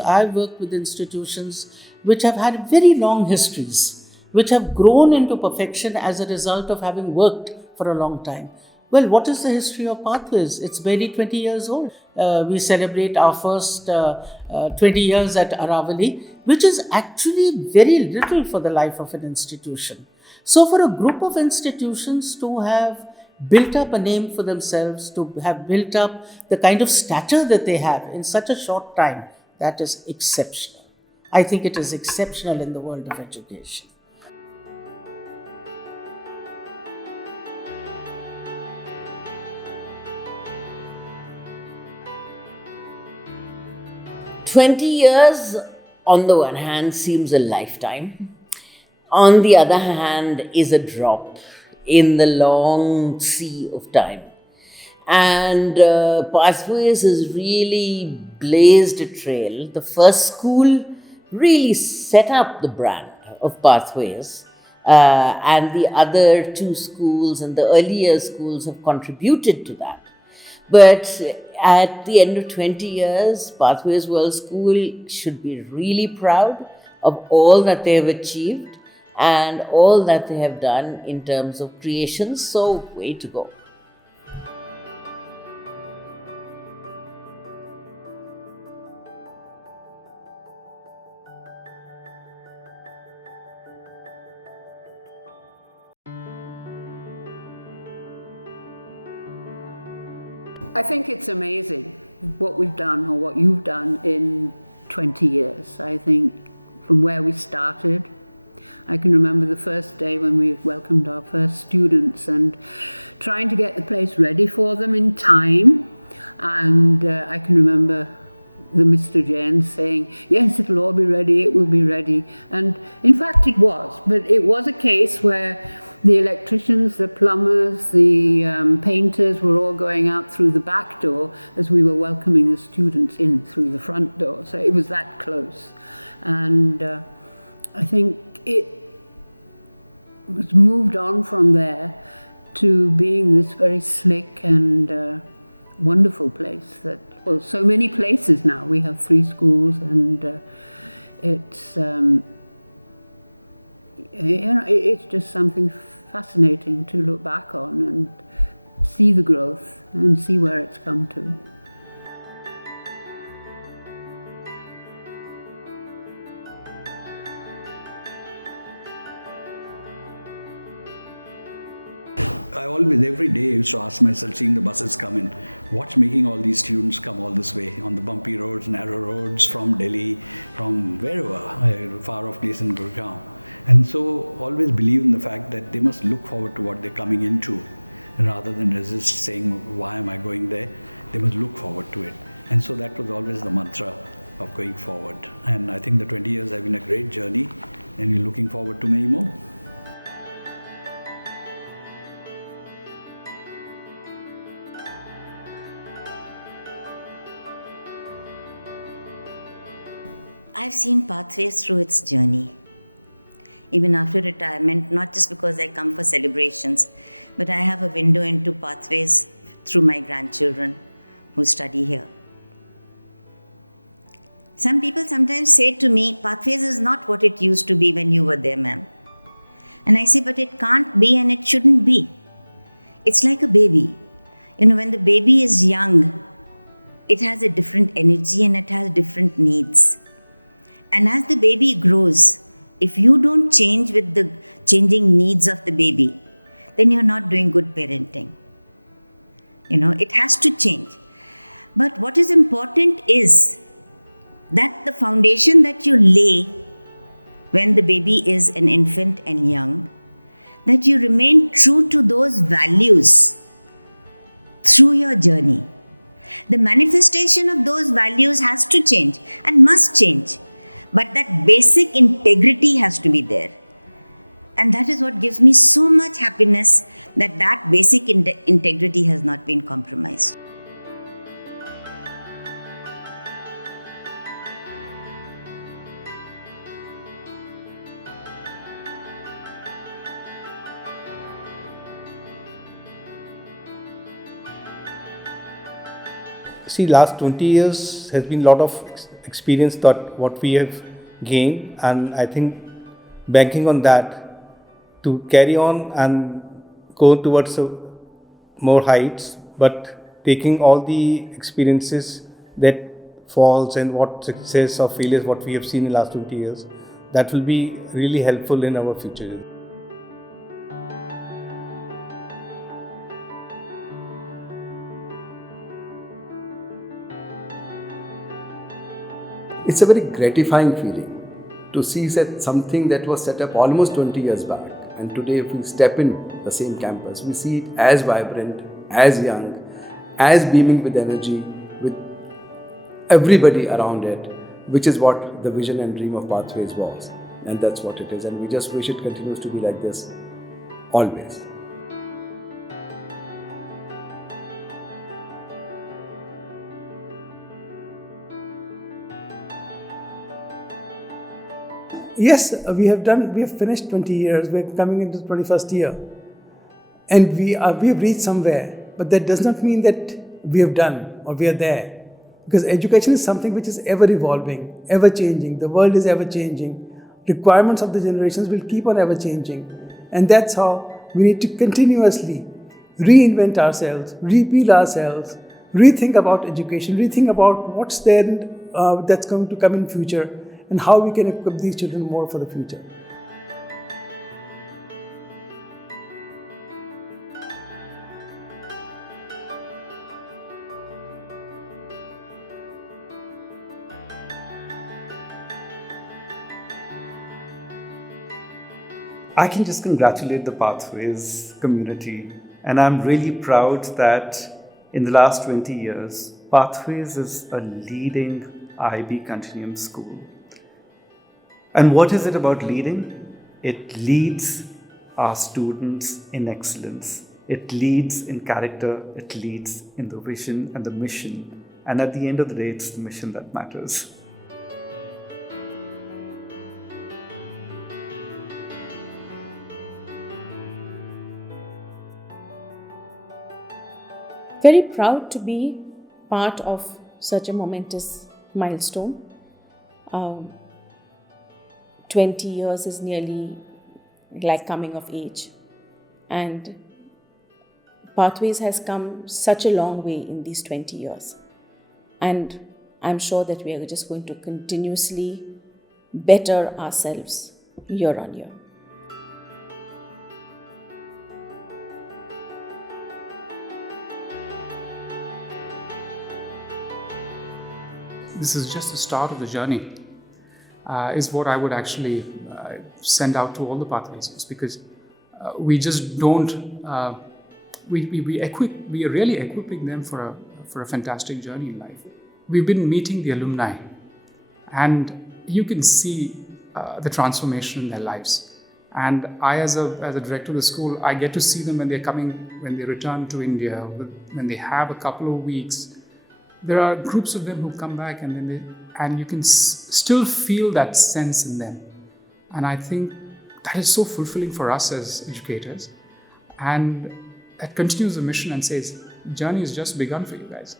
I've worked with institutions which have had very long histories, which have grown into perfection as a result of having worked for a long time. Well, what is the history of Pathways? It's barely 20 years old. We celebrate our first 20 years at Aravali, which is actually very little for the life of an institution. So, for a group of institutions to have built up a name for themselves, to have built up the kind of stature that they have in such a short time, that is exceptional. I think it is exceptional in the world of education. "20 years, on the one hand, seems a lifetime. On the other hand, is a drop in the long sea of time. And Pathways has really blazed a trail. The first school really set up the brand of Pathways, and the other two schools and the earlier schools have contributed to that. But at the end of 20 years, Pathways World School should be really proud of all that they have achieved and all that they have done in terms of creations. So, way to go. I think it's amazing what we've done or what you've done in 20 years. I think from where we started, I can remember the first day when we welcomed our first students and trying to get the place ready for them in time. And I can remember the Mr. Jain saying, yes, it'll all be ready, it will be ready. And in fact it was, but it was a case where the electricians, the plumbers, the painters were all going out through the back door as we were welcoming the students in through the front door. So it was that close. And I think it was moved on from there to being this very slick and wonderful place that, well, so many places now. We have 3 schools, and it's it's just something fascinating to look back on and see the growth and see where it's come to. I always, every day, used to ask myself, seeing the buses come in, what's making all these students come all this way on the bumpy roads, narrow roads, from Delhi, from wherever, a far off place in Gurgaon. And so always believe in the fact that they must look forward to what they're coming into rather than resist saying, why am I going there? They must look forward to it. And so that was always the mantra of going forward. And I think the 20 years have been a great journey, and we're looking forward to many more. I've seen Pathways through its journey. Even after retirement, not just because I come for celebrations, but I have a window into Pathways through my grandchildren who study here. Some people sometimes say to me, Pathways is not what it used to be when you were there, ma'am. And I say, but it can't be and it shouldn't be. It's like a baby. When the baby is young, it has a different energy and it has different needs. And as the baby grows, if you don't change with the changing needs of the baby, then you're not doing good parenting. It has to change. But what is important is that the foundation that you lay when the baby is an infant and young, that you remain true to those values through your journey. The manifestation of those values has to change and must change. But that basic integrity has to be there. And that is what gives me so much happiness, that basic integrity has not been compromised. see, last 20 years has been a lot of experience that what we have gained, and I think banking on that to carry on and go towards more heights, but taking all the experiences that falls and what success or failures what we have seen in last 20 years, that will be really helpful in our future. It's a very gratifying feeling to see that something that was set up almost 20 years back, and today if we step in the same campus, we see it as vibrant, as young, as beaming with energy, with everybody around it, which is what the vision and dream of Pathways was. And that's what it is. And we just wish it continues to be like this always. Yes, we have finished 20 years, we're coming into the 21st year. And we have reached somewhere, but that does not mean that we have done or we are there. Because education is something which is ever evolving, ever changing. The world is ever changing. Requirements of the generations will keep on ever changing. And that's how we need to continuously reinvent ourselves, repeal ourselves, rethink about education, rethink about what's there that's going to come in future, and how we can equip these children more for the future. I can just congratulate the Pathways community, and I'm really proud that in the last 20 years, Pathways is a leading IB Continuum school. And what is it about leading? It leads our students in excellence. It leads in character. It leads in the vision and the mission. And at the end of the day, it's the mission that matters. Very proud to be part of such a momentous milestone. 20 years is nearly like coming of age, and Pathways has come such a long way in these 20 years, and I'm sure that we are just going to continuously better ourselves year on year. This is just the start of the journey, is what I would actually send out to all the Pathways, because we just don't, we are really equipping them for a fantastic journey in life. We've been meeting the alumni, and you can see the transformation in their lives. And I, as a director of the school, I get to see them when when they return to India, when they have a couple of weeks. There are groups of them who come back, and you can still feel that sense in them. And I think that is so fulfilling for us as educators. And that continues the mission and says, the journey has just begun for you guys.